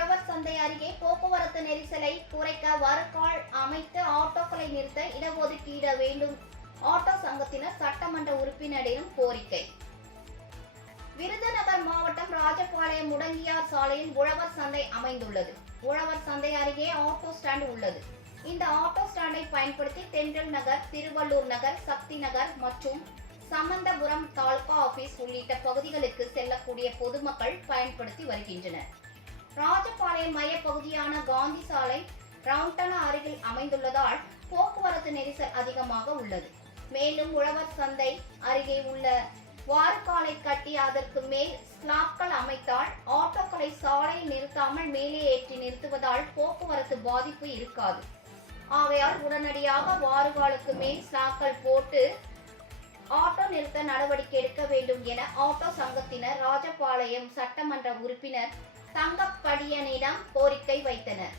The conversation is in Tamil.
உழவர் சந்தை அருகே போக்குவரத்து நெரிசலை குறைக்க வறுக்கால் அமைத்து ஆட்டோக்களை நிறுத்த இடஒதுக்கீட வேண்டும். ஆட்டோ சங்கத்தினர் சட்டமன்ற உறுப்பினரிடம் கோரிக்கை. விருதுநகர் மாவட்டம் ராஜபாளையம் முடங்கியார் சாலையில் உழவர் சந்தை அமைந்துள்ளது. உழவர் சந்தை அருகே ஆட்டோ ஸ்டாண்ட் உள்ளது. இந்த ஆட்டோ ஸ்டாண்டை பயன்படுத்தி தென்றல் நகர் திருவள்ளூர் நகர் சக்தி நகர் மற்றும் சம்பந்தபுரம் தாலுகா ஆபீஸ் உள்ளிட்ட பகுதிகளுக்கு செல்லக்கூடிய பொதுமக்கள் பயன்படுத்தி வருகின்றனர். ராஜபாளையம் மையப்பகுதியான காந்தி சாலை ரவுண்டனா அருகில் அமைந்துள்ளதால் போக்குவரத்து நெரிசல் அதிகமாக உள்ளது. மேலும் உழவர் சந்தை அருகே உள்ள வார்காலை கட்டி அதற்கு மேல் ஸ்லாப்கள் அமைத்தால் ஆட்டோக்களை சாலையில் நிறுத்தாமல் மேலே ஏற்றி நிறுத்துவதால் போக்குவரத்து பாதிப்பு இருக்காது. ஆகையால் உடனடியாக வாறுகாலுக்கு மேல் ஸ்லாக்கள் போட்டு ஆட்டோ நிறுத்த நடவடிக்கை எடுக்க வேண்டும் என ஆட்டோ சங்கத்தினர் ராஜபாளையம் சட்டமன்ற உறுப்பினர் தங்கப்படியனிடம் கோரிக்கை வைத்தனர்.